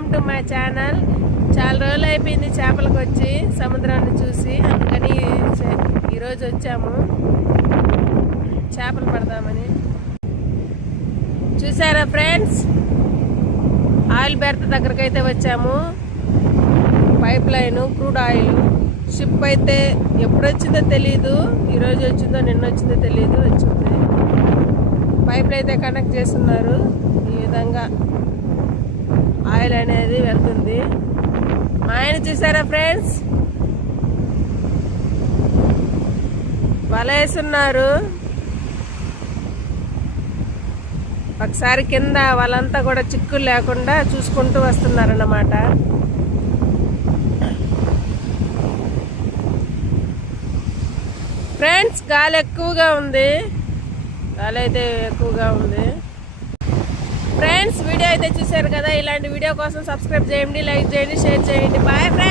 Welcome to my channel. చాలా రోజులు అయిపోయింది చేపలకు వచ్చి, సముద్రాన్ని చూసి. అందుకని ఈరోజు వచ్చాము చేపలు పడదామని. చూసారా ఫ్రెండ్స్, ఆయిల్ బెర్త్ దగ్గరకు అయితే వచ్చాము. Pipe line crude oil ship అయితే ఎప్పుడు వచ్చిందో తెలీదు, ఈరోజు వచ్చిందో నిన్న వచ్చిందో తెలీదు, వచ్చింది. పైపులు అయితే కనెక్ట్ చేస్తున్నారు. ఈ విధంగా ఆయిల్ అనేది వెళ్తుంది. మా ఆయన చూసారా ఫ్రెండ్స్, వల వేస్తున్నారు. ఒకసారి కింద వాళ్ళంతా కూడా చిక్కులు లేకుండా చూసుకుంటూ వస్తున్నారన్నమాట. ఫ్రెండ్స్, గాలి ఎక్కువగా ఉంది, గాలి అయితే ఎక్కువగా ఉంది. ఫ్రెండ్స్, వీడియో అయితే చూసారు కదా. ఇలాంటి వీడియో కోసం సబ్స్క్రైబ్ చేయండి, లైక్ చేయండి, షేర్ చేయండి. Bye friends.